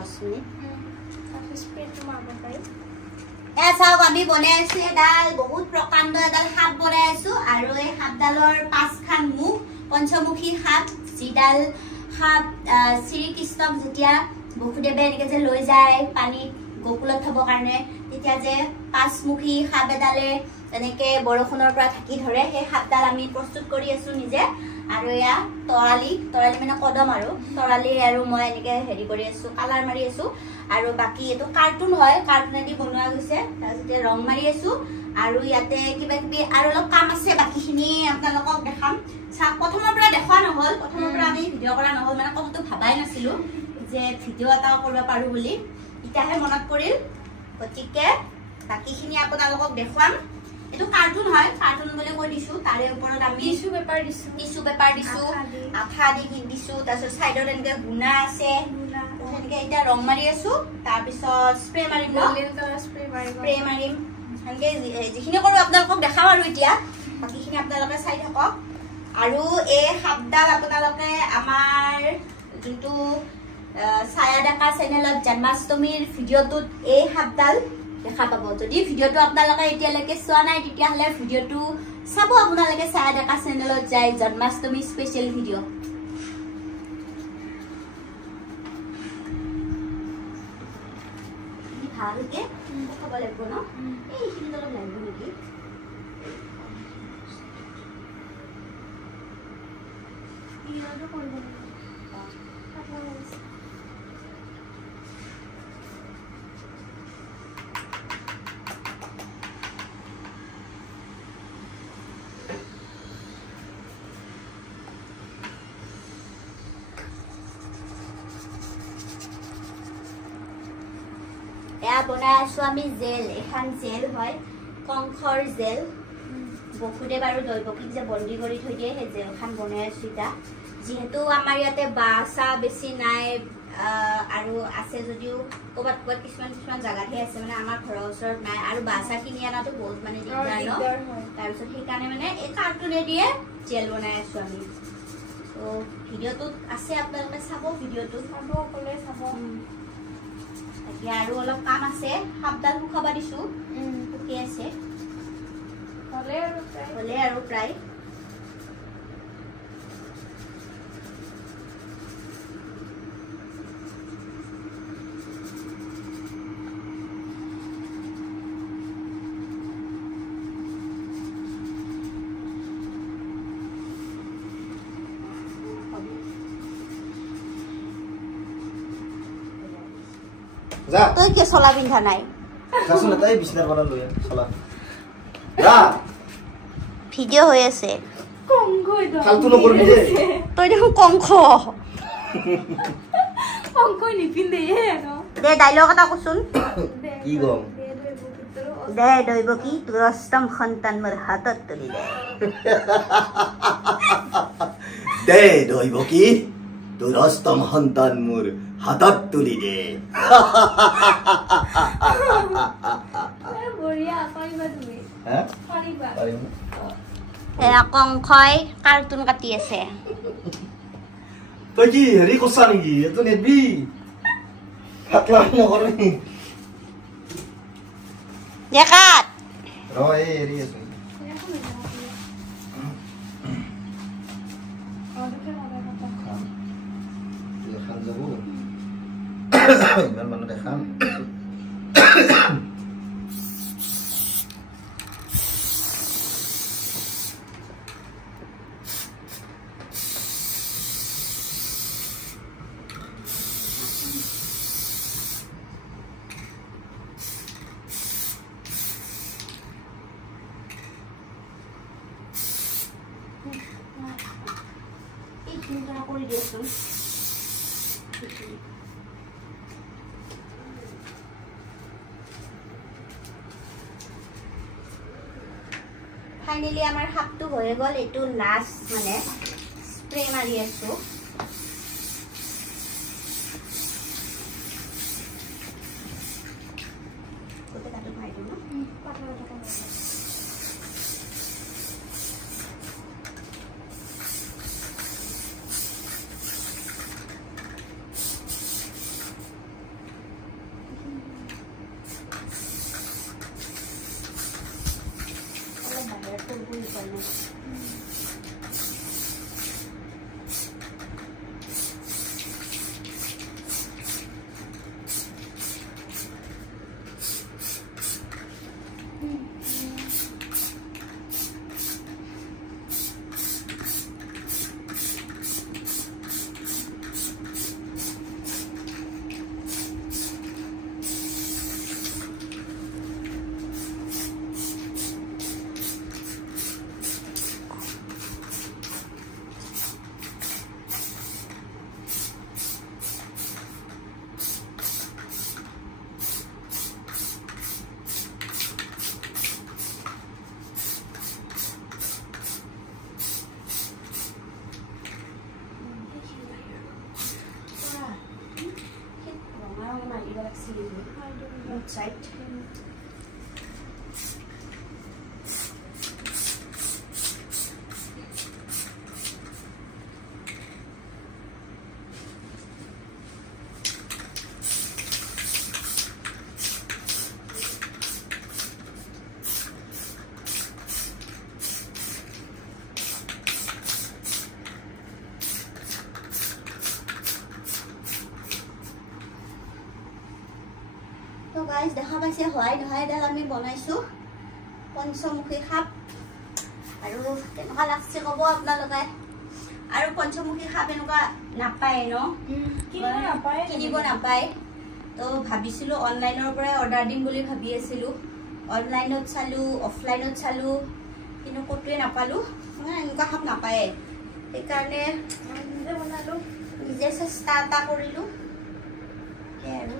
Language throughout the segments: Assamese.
10 মিনিট স্প্ৰেটো মাৰব পাৰি চাওক আমি বনাই আছো এডাল বহুত প্ৰকাণ্ড এডাল সাপ বনাই আছো আৰু এই সাপডালৰ 5খান মুখ পঞ্চমুখী সাপ যিডাল সাপ শ্ৰীকৃষ্ণক যেতিয়া বসুদেৱে এনেকে যে লৈ যায় পানীত গোকুলত থব কাৰণে তেতিয়া যে 5মুখী সাপ এডালে এনেকে বৰষুণৰ পৰা ঢাকি ধৰে সেই সাপডাল আমি প্ৰস্তুত কৰি আছো নিজে আৰু এয়া তৰালি মানে কদম আৰু তৰালি আৰু মই এনেকে হেৰি কৰি আছো কালাৰ মাৰি আছো আৰু বাকি এটো কাৰ্টুন হয় কাৰ্টুনেদি বনোৱা গৈছে তাৰপিছতে ৰং মাৰি আছো আৰু ইয়াতে কিবা কিবি আৰু অলপ কাম আছে বাকিখিনি আপোনালোকক দেখাম প্ৰথমৰ পৰা দেখা নহল প্ৰথমৰ পৰা আমি ভিডিঅ' কৰা নহল মানে কতটো ভাবাই নাছিলো যে ভিডিঅ' এটা কৰিব পাৰো বুলি ইটাহে মনত পৰিল গতিকে বাকিখিনি আপোনালোকক দেখাম এটো কাৰ্টুন হয় কাৰ্টুন বুলি কৈ দিছো তাৰে ওপৰত আমি টিস্যু পেপাৰ দিছো আঠা দি দিছো তাৰপিছত সাইডত এনেকে গুণা আছে এনেকে এটা ৰং মাৰি আছো তাৰ পিছত স্প্ৰে মাৰিম স্প্ৰে মাৰিম এনেকে যিখিনি কৰো আপোনালোকক দেখাম আৰু এতিয়া বাকিখিনি আপোনালোকে চাই থাকক আৰু এই সাপডাল আপোনালোকে আমাৰ যোনটো ছায়া ডেকা চেনেলত জন্মাষ্টমীৰ ভিডিঅ'টোত এই সাপডাল দেখা পাব যদি ভিডিঅ'টো আপোনালোকে এতিয়ালৈকে চোৱা নাই তেতিয়াহলে ভিডিঅ'টো চাব আপোনালোকে ছায়া ডেকা চেনেলত যায় জন্মাষ্টমী স্পেশাল ভিডিঅ' ভালকে খাব লাগিব ন এইখিনি অলপ লাগিব নেকি ইৰাটো কৰিব লাগিব বনাই আছো আমি জেল এখন জেল হয় কংখৰ জেল বসুদেৱ আৰু দৈৱকীক যে বন্দী কৰি থৈ দিয়ে সেই জেলখন বনাই আছো এটা যেহেতু আমাৰ ইয়াতে বাসা বেছি নাই আৰু আছে যদিও ক'বাত কিছুমান জাগাতহে আছে মানে আমাৰ ঘৰৰ ওচৰত নাই আৰু বাসা কিনি আনাটো বহুত মানে দিগদাৰ ন তাৰপিছত সেইকাৰণে মানে এই কাৰ্টুনে দিয়ে জেল বনাই আছো আমি তো ভিডিঅ'টোত আছে আপোনালোকে চাব ভিডিঅ'টো চাব অকলে চাব এতিয়া আৰু অলপ কাম আছে সাপডাল শুকাবা দিছো শুকি আছে হলে আৰু প্ৰায় তুই কি চলা পিন্ধা নাই ভিডিঅ' হৈ আছে তই দেখোন কংখ দে ডাইলগ এটা কচোন দে দৈৱকী তোৰ অষ্টম সন্তান মোৰ হাতত তুলি দে দৈৱকী তোৰ অষ্টম সন্তান মোৰ হাতত তুলি দে কংখই কাৰ্টুন কাটি আছে তই কি হেৰি কৰছা নেকি এইটো নেবি দেখাত হেৰি আছে ইমান মানুহ দেখাম কৰি দিয়াচোন ফাইনালি আমাৰ সাপটো হৈ গ'ল এইটো লাষ্ট মানে স্প্ৰে মাৰি আছো Outside. So guys, দেখা পাইছে হয় নহয় এডাল আমি বনাইছো পঞ্চমুখী সাপ আৰু কেনেকুৱা লাগছে ক'ব আপোনালোকে আৰু পঞ্চমুখী সাপ এনেকুৱা নাপায় ন কিনিব নাপায় তো ভাবিছিলো অনলাইনৰ পৰা অৰ্ডাৰ দিম বুলি ভাবি আছিলো অনলাইনত চালো অফলাইনত চালো কিন্তু ক'তোৱে নাপালো মানে এনেকুৱা সাপ নাপায় সেইকাৰণে নিজে বনালো নিজে চেষ্টা এটা কৰিলো আৰু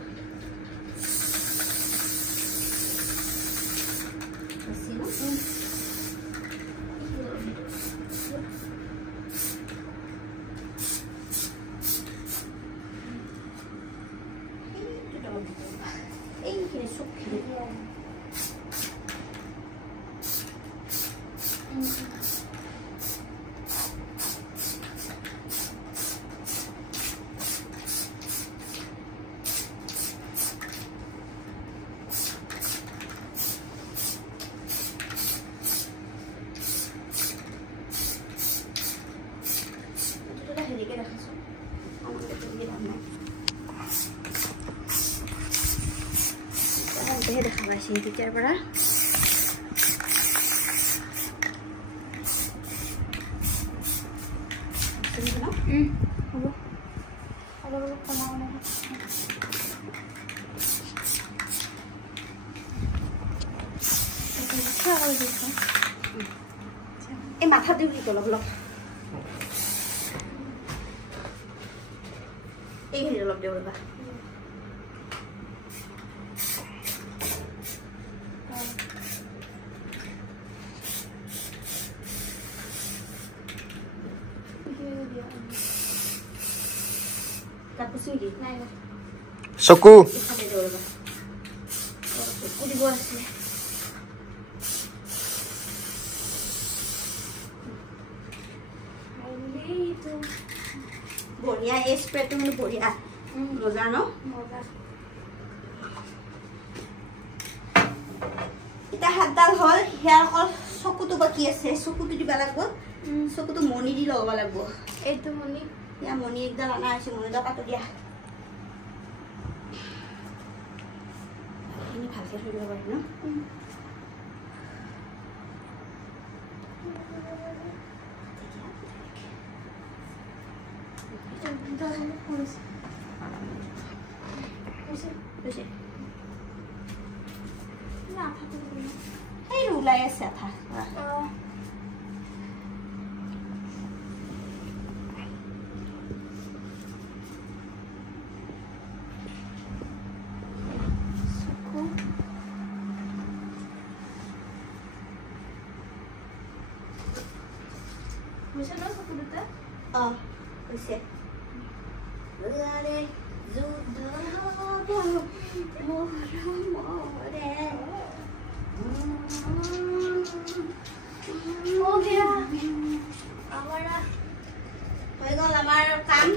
দেখা পাইছে তেতিয়াৰ পৰা হ'ব অলপ অলপ কমাও নাই এই মাথা দিওঁ কি অলপ অলপ এইখিনি অলপ দিওঁ ৰ'বা চকু বঢ়িয়া এই স্প্ৰেটো মানে বঢ়িয়া মজা ন এতিয়া হাতডাল হ'ল ইয়াৰ অকল চকুটো বাকী আছে চকুটো দিব লাগিব চকুটো মণি দি লগাব লাগিব এইটো মণি ইয়া মণি একডাল অনা হৈছে মণিডাল কাটো দিয়া এইখিনি ভালকৈ থৈ দিব পাৰি ন Hey, rula ya siapa? Suku. Bisa dong suku duta? Oh, bisa. Lale, zudah, हो गया हमारा হৈ গ'ল আমাৰ কাম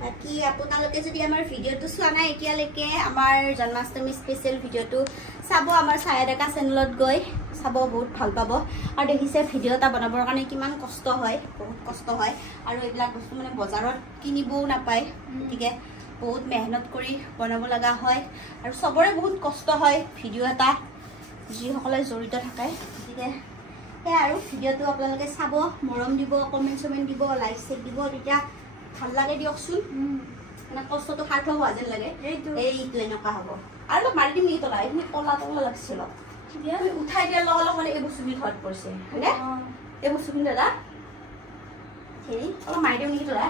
বাকি আপোনালোকে যদি আমাৰ ভিডিওটো চোৱা নাই এতিয়ালৈকে আমাৰ জন্মাষ্টমী স্পেশাল ভিডিওটো চাব আমাৰ ছায়াডেকা চেনেলত গৈ চাব বহুত ভাল পাব আৰু দেখিছে ভিডিঅ' এটা বনাবৰ কাৰণে কিমান কষ্ট হয় বহুত কষ্ট হয় আৰু এইবিলাক বস্তু মানে বজাৰত কিনিবও নাপায় গতিকে বহুত মেহনত কৰি বনাব লগা হয় আৰু চবৰে বহুত কষ্ট হয় ভিডিঅ' এটা যিসকলে জড়িত থাকে গতিকে সেয়া আৰু ভিডিঅ'টো আপোনালোকে চাব মৰম দিব কমেণ্ট চমেণ্ট দিব লাইক চেক দিব তেতিয়া ভাল লাগে দিয়কচোন মানে কষ্টটো সাৰ্থক হোৱা যেন লাগে এইটো এনেকুৱা হ'ব আৰু অলপ মাৰি দিম নেকি তলা এইখিনি কলা তলা লাগিছিল উঠাই দিয়াৰ লগে লগে মানে এই বস্তুখিনি ঘৰত পৰিছে হয়নে এই বস্তুখিনি দাদা হেৰি অলপ মাৰি দিওঁ নেকি তলা